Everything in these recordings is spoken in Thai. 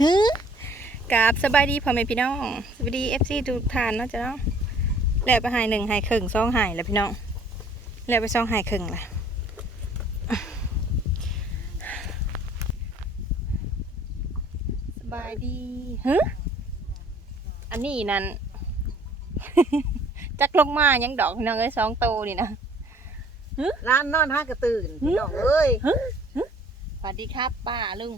ฮึกับสบายดีพ่อแม่พี่น้องสวัสดีเอฟซีทุกท่านเนาะจ้ะเนาะแล้วไปหายหนึ่งหายครึ่งสองหายแล้วพี่น้องแล้วไปสองหายครึ่งละสบายดีฮึอันนี้นั่นจักลงมายังดอกพี่น้องเอ้ยสองโตวนี่นะร้านนอนห้ากระตื่นพี่น้องเอ้ยสวัสดีครับป้าลุง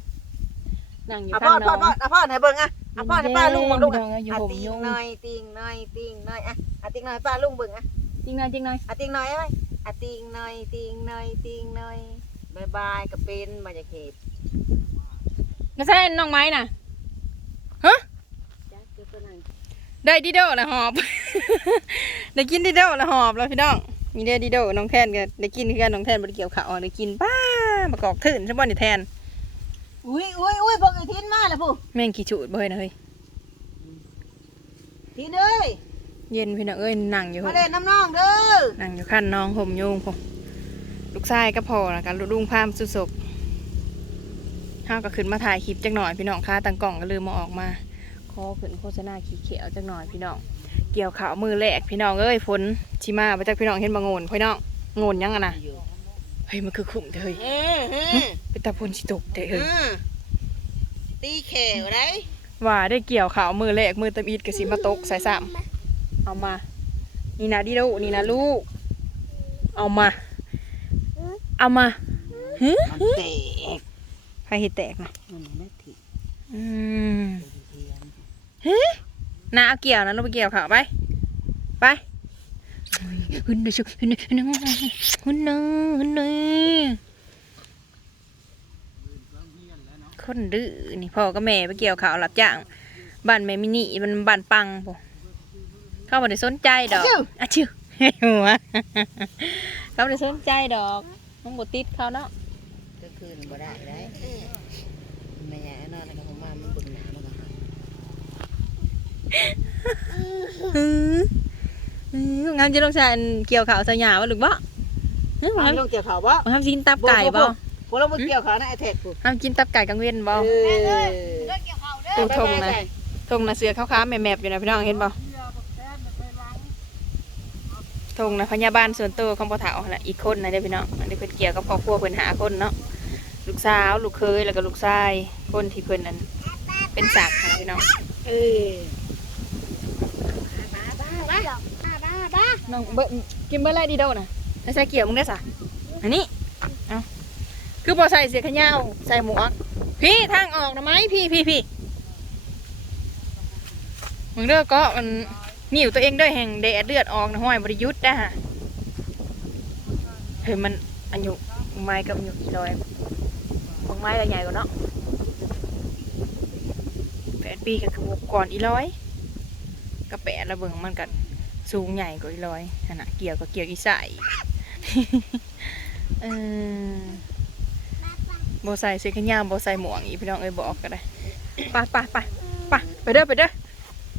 นั่งอยู่อะข้าพ่องพ่น้อองพ่ออะพ่อให้เบิ่งอะอะพ่อให้ป้าลุงเบิ่งลูกเดี๋อะยวอยู่อะผมติงยุ่งหน่อยติงหน่อยติงหน่อยอะอะติงหน่อยป้าลุงเบิ่งอะจริงหน่อยจริงหน่อยอะติงหน่อยเอ้ยอะติงหน่อยติงหน่อยติงหน่อยบายบายก็เป็นมาจากเหตุไม่ใช่น้องไม้น่ะฮะได้ดิโดแล้วหอบ ได้กินดิโดแล้วหอบแล้วพี่น้องมีได้ดิโดน้องแทนก็ได้กินคือกันน้องแทนบ่ได้เกี่ยวข้าวได้กินป้ามากอกถื่นใช่บ่นี่แทน อุ้ยอุ้ยอุ้ยเบิ่งไอ้ทินมาแล้วผู้แม่งกี่จูดบ่เฮ้ยนะเฮ้ยทินเอ้ยเย็นพี่น้องเอ้ยนั่งอยู่มาเล่นน้ำน้องเด้อนั่งอยู่ขั้นน้องห่มยุงผมลูกชายก็พอแล้วกันลุงพามสุสกห้าก็ขึ้นมาถ่ายคลิปจักหน่อยพี่น้องค่าตังกล่องก็ลืมมาออกมาขอขึ้นโฆษณาขี้เขียวจักหน่อยพี่น้องเกี่ยวขาวมือแรกพี่น้องเอ้ยฝนชิมาไปจากพี่น้องเห็นบางโงนพี่น้องโงนยังอะนะเฮ้ยมันคือขุ่มเด้อเฮ้ย เออเออเป็นตาพนสิตกเด้อเอเฮ้ยอตีแขวได้ว่าได้เกี่ยวขาวมือแรกมือตะบีดกับสิมาตกใส่ซ้ำเอามา นี่นะดิโดนี่นะลูก เอามา เอามาฮึมันแตกใครเห็ดแตกนะมันไม่ถิอืมฮึน้าเอาเกี่ยวนะเราไปเกี่ยวขาวไป ไปหุ่นเดชุหุ่นเดหุ่นเดหุ่นเดหุ่นเด คนดื้อนี่พ่อกับแม่ไปเกี่ยวขาวรับจ้างบ้านแม่มินิมันบ้านปังปะเข้ามาได้สนใจดอกอะชิวหัวเขาไม่ได้สนใจดอกน้องบติดเขาเนาะก็คืนบ่ได้ได้แม่ใหญ่นอนแล้วก็ผมมามันเบิ่งหน้ามันก็หายอืออืองามจะลงชายเกี่ยวขาวสยามวะหรือบ่เฮ้ยเอาทำลงเกี่ยวเขาบ่ทำกินตับไก่บ่ พวกเราบ่เกี่ยวเขานะไอ้แท็กกูทำกินตับไก่กังเวียนบ่เออตูทงนะทงนะเสือขาวๆแมบๆอยู่นะพี่น้องเห็นบ่ทงนะพยาบาลส่วนตัวของพ่อเฒ่าหั่นล่ะอีกคนนะเด้อพี่น้องอันนี้เพิ่นเกี่ยวกับครอบครัวเพิ่นหาคนเนาะลูกสาวลูกเคยแล้วก็ลูกชายคนที่เพิ่นนั้นเป็นสากค่ะพี่น้องเออน้องเบิ่กินเบิ่อะไรดีโดน่ะแล้วใส่เกี่ยวมึงได้ซะอันนี้เอา คือบ่ใส่เสื้อแขยาวใส่หมวกพี่ทางออกนะไหมพี่พี่พี่มึงเด้อก็มันนิ่วตัวเองด้วยแห่งแดดเลือดออกนะห้อยบริยุทธ์นะฮะเฮ้ยมันอายุไม้กับอายุกี่ร้อยบางไม้ละใหญ่กว่าเนาะแปดปีก็คือก่อนอีร้อยก็แปดระเบิงมันกันสูงใหญ่กว่าอีร้อยขนาดเกี่ยวกับเกี่ยวอีใส่เออ โบใส่เสื้อแขนยาวโบใส่หมวกอีพี่น้องเอ้ยบอกก็ได้ไปไปไปไปไปเด้อไปเด้อ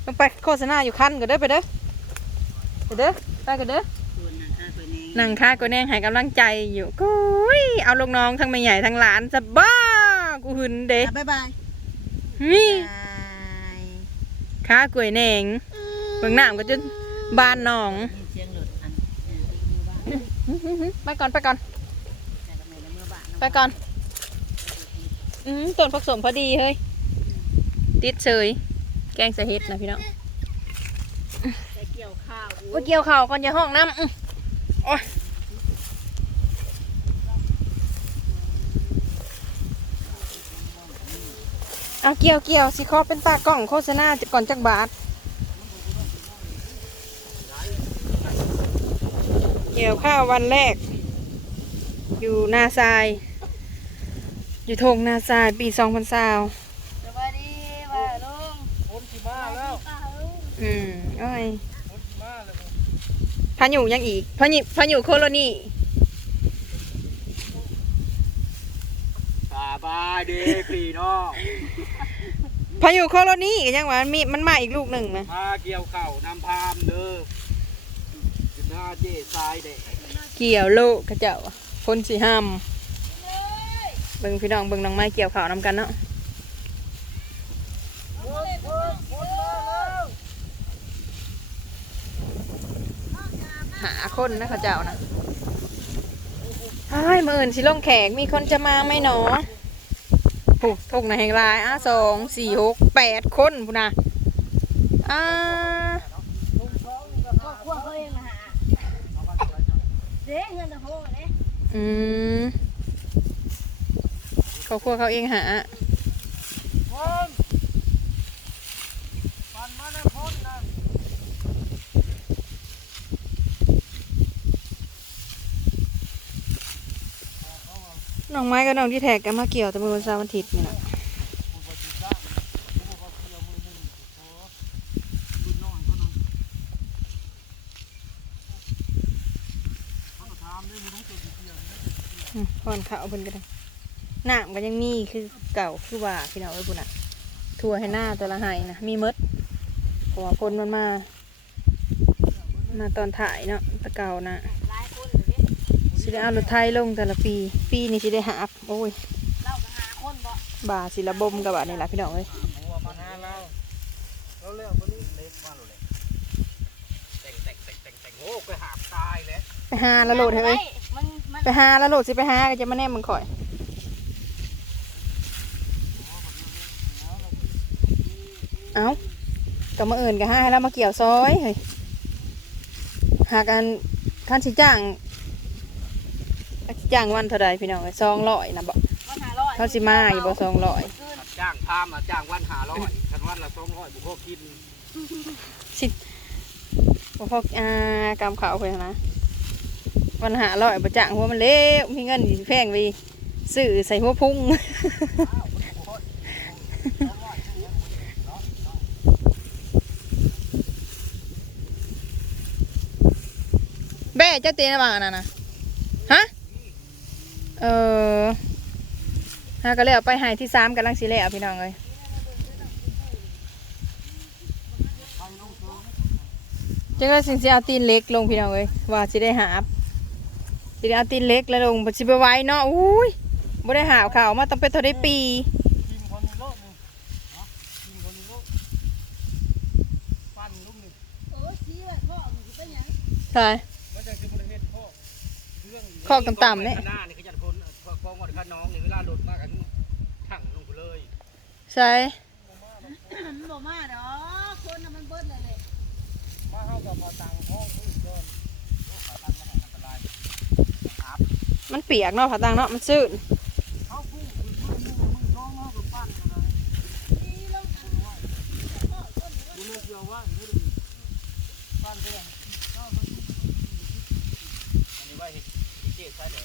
ต้องไปโฆษณาอยู่คันก็เด้อไปเด้อไปเด้อไปกันเด้อนั่งค่าก็แน่งให้กำลังใจอยู่กุยเอาลูกน้องทั้งแม่ใหญ่ทั้งหลานจะบ้ากูหึนเด็กบ๊ายบายนี่บายค่ากล้วยแหนงเบิ่งน้ำก็จนบานหนองเสียงหลุดอันไปก่อนไปก่อนแต่ก็ไม่ได้เมื่อบ้านไปก่อน อืมต้นผักสมพอดีเฮ้ย ติดเฉย แกงใส่เห็ดนะพี่น้องแต่เกี่ยวข้าวว่าเกี่ยวเข่าวก่อนอย่าห้องน้ำอื้อโอ้ยเอาเกี่ยวเกี่ยวสิขอเป็นตากล้องโฆษณาจะก่อนจักบาท เกี่ยวข้าววันแรก อยู่นาทราย อยู่ทงนาทรายปีสองพันสาวสวัสดีว่าลุงคนสิมาแล้วอืมโอ้ยคนสิมาแล้วพายุยังอีกพายุพายุโคโลนีสบายดีพี่น้องพายุโคโลนีก็ยังว่ามันมีมันมาอีกลูกหนึ่งนะมาเกี่ยวเข่าวนำพามเด้อจุดหน้าเจ๊ทรายเด็กเกี่ยวโลกกระเจ้าคนสีห้าม เบิ่งพี่น้องเบิ่งน้องไม้เกี่ยวข่าวนำกันเนาะหาคนนะเขาเจ้านะเฮ้ยมื่นสิล่องแขกมีคนจะมาไหมหนอผูกทงในแหงลายอะสองสี่หกแปดคนพูนะอ่าเด้เงินตะโพเด้อืม เขาครัวเขาเองหานปันมาในพ้องไม้กับน้องที่แท็กกันมาเกี่ยวแต่มือวันเสาร์วันอาทิตย์นี่นะอืมพอนเขาเพิ่นก็ได้ น้ำก็ยังมีคือเก่าคือว่าพี่น้องเอ้ยบุญอะทัวให้หน้าแต่ละไห้นะมีมดเพราะว่าคนมันมา มาตอนถ่ายเนาะตะเก่านะหลายคนเลยเด้สิได้เอารถไทยลงแต่ละปี ปีนี้สิได้หาบโอ้ยบ่าสิระบมกับบานี่ละพี่น้องเอ้ยหัวมาหาเราเราเรียกมันนี่เล็กมาเลยไปหาแล้วไปหาละโหลดเฮ้ยไปหาละโหลดสิไปหาก็จะมาแน่มึงข่อย เอ้าก็มาเอิ่นกันให้แล้วมาเกี่ยวซอยเฮ้ยหากันท่านสิจ้างสิจ้างวันเท่าใดพี่น้องเอ้ยซองร้อยนะบอกมันหาร้อยเขาสิมาอยู่บ่ซองร้อยจ้างพามอะจ้างวันหาร้อยคันวันละสองร้อยบุพกินสิบ่พออ่ากำเขาเพิ่นนะวันหาร้อยบ่จ้างหัวมันเละมีเงินสิแพงไปซื้อใส่หัวพุ่ง เจ้าตีนะบ้างอันนั้นนะฮะเออฮะก็เลยเอาไปใหายที่สามกำลังสิแล้วพี่น้องเลยจังก็สิ่งที่เอาตีนเล็กลงพี่น้องเลยว่าสิได้หาบสิได้เอาตีนเล็กแล้วลงบ่สิไปไว้เนาะอุ้ยบ่ได้หาข่าวมาต้องเป็นเท่าได้ปีทีมคนในโลกนึงฮะทีมคนในโลกปั้นลูกนึงโอ้ชี้ คองข้อต่ำๆเนี่ยหน้านี่ขยันคนกองหมดข้าน้องนี่เวลาหลุดมากันถังลงไปเลยใช่มันบ่มาดอกคนน่ะมันเบิดเลยเลยมาเข้ากับพอตังห้องผู้เดินพอตังมาแห่งอันมันเปียกเนาะผาตังเนาะมันซื่น เขาพุ่งคือพุ่งมึงมึงน้องเขากับปั้นอะไรดูเลือกเดียวว่าไม่ได้ปั้นเท่านั้นอันนี้ว่าเห็ดเจ๊ใช่เด้อ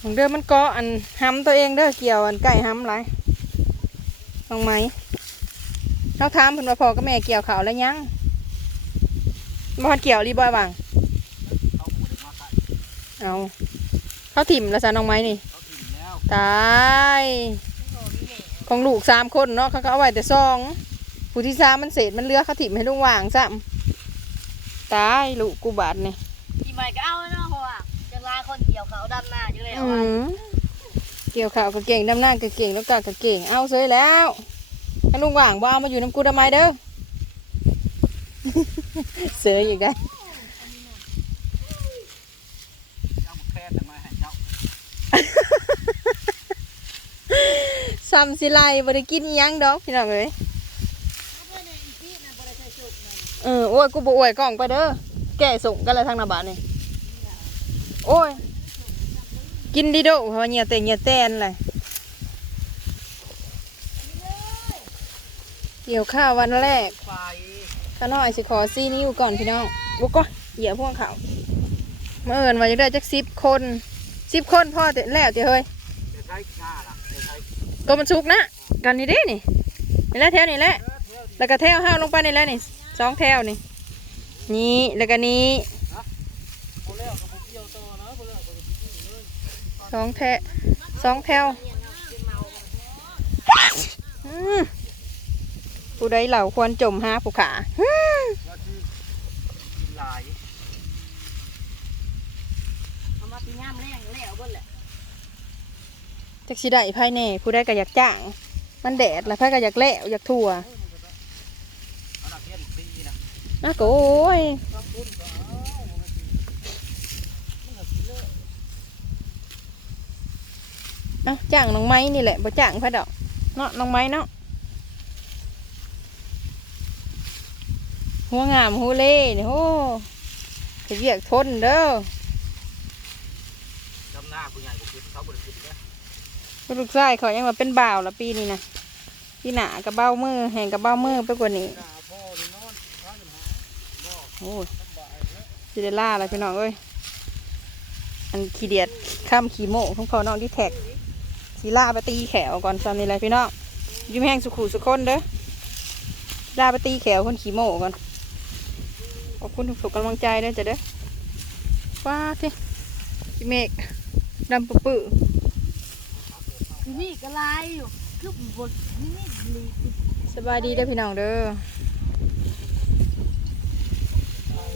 ของ เดิมมันเกาะอันห้ำตัวเองเด้อเกี่ยวอันไก่ห้ำไรลองไหมเขาถามเพิ่นว่าพ่อกับแม่เกี่ยวเขาแล้วยังบ่ทันเกี่ยวรีบอยบางเขาพูดมาใส่เอาเขาถิ่มแล้วซะน้องไม้นี่ถึงแล้วตายของลูกสามคนเนาะเขาก็เอาไว้แต่ซองผู้ที่สามมันเศษมันเลือเขาถิ่มให้ลุงวางซ้ำตายลูกกูบาดนี่อีใหม่ก็เอาเนาะ ยวเขาดำหน้าอยู่แล้วอืมเกี่ยวข่าวก็เก่งดำหน้าก็เก่งแล้วก็ก็เก่งเอาเสยแล้วถ้าลุงหว่างบ่าเอามาอยู่น้ำกูทำไมเด้อ เสยอีกได้เจ้าแค่แต่มาให้เจ้าซ้ำสิไลบ่ได้กินอิหยังดอกพี่น้องเอ้ยเออโอ้ยกูบ่อวยกล้องไปเด้อแก่ส่งกันเลยทางหน้าบ้านนี่โอ้ย กินดีโดเพราะว่าเหงียเตงเหงียแตนเลยเกี่ยวข้าววันแรกข้าน้อยสิขอซีนิ้วก่อนพี่น้องบุกก็เหยียบพวกเขาเมื่อเอินว่าจะได้จักสิบคนสิบคนพ่อแต่แล้วเจ้เฮ้ยเดี๋ยวใช้หน้าล่ะเดี๋ยวใช้ตัวมันสุกนะกันนี่ด้นี่นี่แหละแถวนี่แหละแล้วก็แถวห้าวลงไปนี่แหละนี่สองแถวนี่ นี่แล้วก็นี้ โบเล่กับโบเกี่ยวต่อนะโบเล่กับโบเกี่ยวเลย สองแถวสองแถวอืมผู้ใดเหล่าควรจมหาผู้ขาฮึ่มว่าคือกินหลายเอามาปีย่ามแรงแล้วเบิดแหละจักสิได้ภายในผู้ใดก็อยากจ้าง มันแดดแล้วพ่ก็อยากแล้วอยากทั่วเอาหนักเทียนฟรีนะน่าก็โอ้ย ทำบุญก็เอา เอ้าจ้างน้องไม้นี่แหละบ่จ้างพะดอกเนาะน้องไม้เนาะหัวงามหัวเล่นี่โหจะเรียกทนเด้อดำหน้าผู้ใหญ่ก็คือเขาบริสุทธิ์เนี่ยลูกชายเขายังมาเป็นบ่าวละปีนี้นะปีหน้ากับเบ้ามือแห่งกับเบ้ามือไปกว่านี้หน้าพ่อนี่นอนพากันหาบ่โอ้ยสบายแล้วสิเดล่าอะไรพี่น้องเอ้ยอันขี้เดียดข้ามขี้โม่ของพ่อน้องที่แท็ก สีล่าไปตีแขวก่อนซ้ำนี่เลยพี่น้องอยิ้มแห้งสุขุสุขคนเด้อล่าไปตีแขวคนขี้โม่ก่อนขอบคุณทุกๆกำลังใจเด้อจ้ะเด้อว้าเท่พี่เมฆดำปื้อนี่ก็ลายอยู่คือบทนี่นี่ลีๆสบายดีเด้อพี่น้องเด้อ